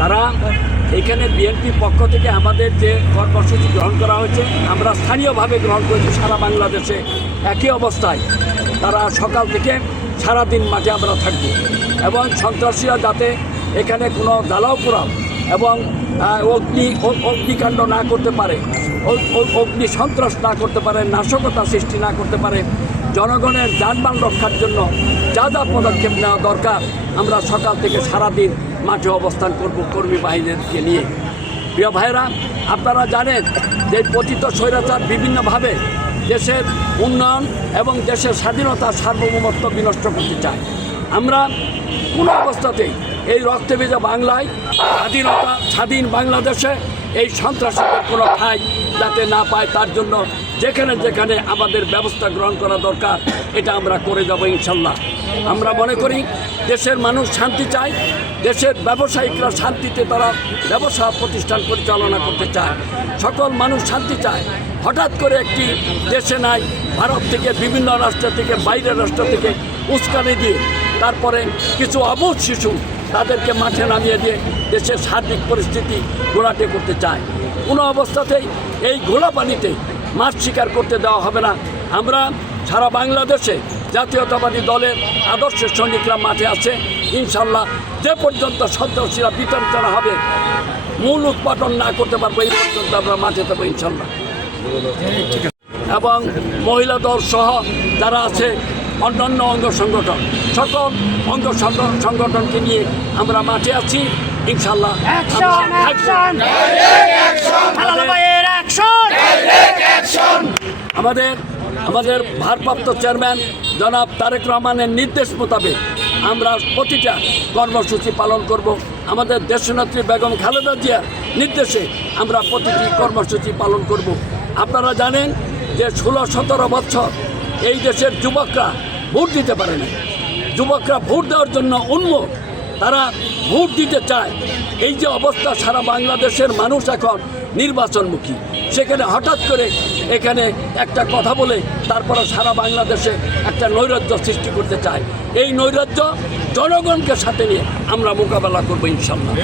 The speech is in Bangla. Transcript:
তারা এখানে বিএনপির পক্ষ থেকে আমাদের যে কর্মসূচি গ্রহণ করা হয়েছে আমরা স্থানীয়ভাবে গ্রহণ করেছি। সারা বাংলাদেশে একই অবস্থায় তারা সকাল থেকে সারাদিন মাঠে আমরা থাকব এবং সন্ত্রাসীরা যাতে এখানে কোনো জ্বালাও পোড়াও এবং অগ্নিকাণ্ড না করতে পারে, অগ্নি সন্ত্রাস না করতে পারে, নাশকতা সৃষ্টি না করতে পারে, জনগণের যানবাহন রক্ষার জন্য যা যা পদক্ষেপ নেওয়া দরকার আমরা সকাল থেকে সারাদিন মাঠে অবস্থান করব কর্মী বাহিনীকে নিয়ে। প্রিয় ভাইরা, আপনারা জানেন যে পতিত স্বৈরাচার বিভিন্নভাবে দেশের উন্নয়ন এবং দেশের স্বাধীনতা সার্বভৌমত্ব বিনষ্ট করতে চায়। আমরা কোনো অবস্থাতেই এই রক্তে ভেজা বাংলায় স্বাধীন বাংলাদেশে এই সন্ত্রাসীদের কোনো ঠাঁই যাতে না পায় তার জন্য যেখানে যেখানে আমাদের ব্যবস্থা গ্রহণ করা দরকার এটা আমরা করে যাব ইনশাল্লাহ। আমরা মনে করি দেশের মানুষ শান্তি চায়, দেশের ব্যবসায়িকরা শান্তিতে তারা ব্যবসা প্রতিষ্ঠান পরিচালনা করতে চায়, সকল মানুষ শান্তি চায়। হঠাৎ করে একটি দেশে নাই ভারত থেকে বিভিন্ন রাষ্ট্র থেকে বাইরের রাষ্ট্র থেকে উস্কানি দিয়ে তারপরে কিছু অবুঝ শিশু তাদেরকে মাঠে নামিয়ে দিয়ে দেশের সার্বিক পরিস্থিতি ঘোলাটে করতে চায়। কোনো অবস্থাতেই এই ঘোলা পানিতে মাছ শিকার করতে দেওয়া হবে না। আমরা সারা বাংলাদেশে জাতীয়তাবাদী দলের আদর্শের সৈনিকরা মাঠে আছে। ইনশাল্লাহ যে পর্যন্ত সন্ত্রাসীরা বিতাড়িত হবে, মূল উৎপাদন না করতে পারবো এই পর্যন্ত আমরা মাঠে থাকবো ইনশাল্লাহ। এবং মহিলা দল সহ যারা আছে অন্যান্য অঙ্গ সংগঠন, সকল অঙ্গ সংগঠনকে নিয়ে আমরা মাঠে আছি ইনশাল্লাহ। আমাদের ভারপ্রাপ্ত চেয়ারম্যান জনাব তারেক রহমানের নির্দেশ মোতাবেক আমরা প্রতিটা কর্মসূচি পালন করব। আমাদের দেশনেত্রী বেগম খালেদা জিয়ার নির্দেশে আমরা প্রতিটি কর্মসূচি পালন করব। আপনারা জানেন যে 16-17 বছর এই দেশের যুবকরা ভোট দিতে পারে না। যুবকরা ভোট দেওয়ার জন্য উন্মুখ, তারা ভোট দিতে চায়। এই যে অবস্থা, সারা বাংলাদেশের মানুষ এখন নির্বাচনমুখী, সেখানে হঠাৎ করে এখানে একটা কথা বলে তারপরে সারা বাংলাদেশে একটা নৈরাজ্য সৃষ্টি করতে চায়। এই নৈরাজ্য জনগণকে সাথে নিয়ে আমরা মোকাবেলা করবো ইনশাল্লাহ।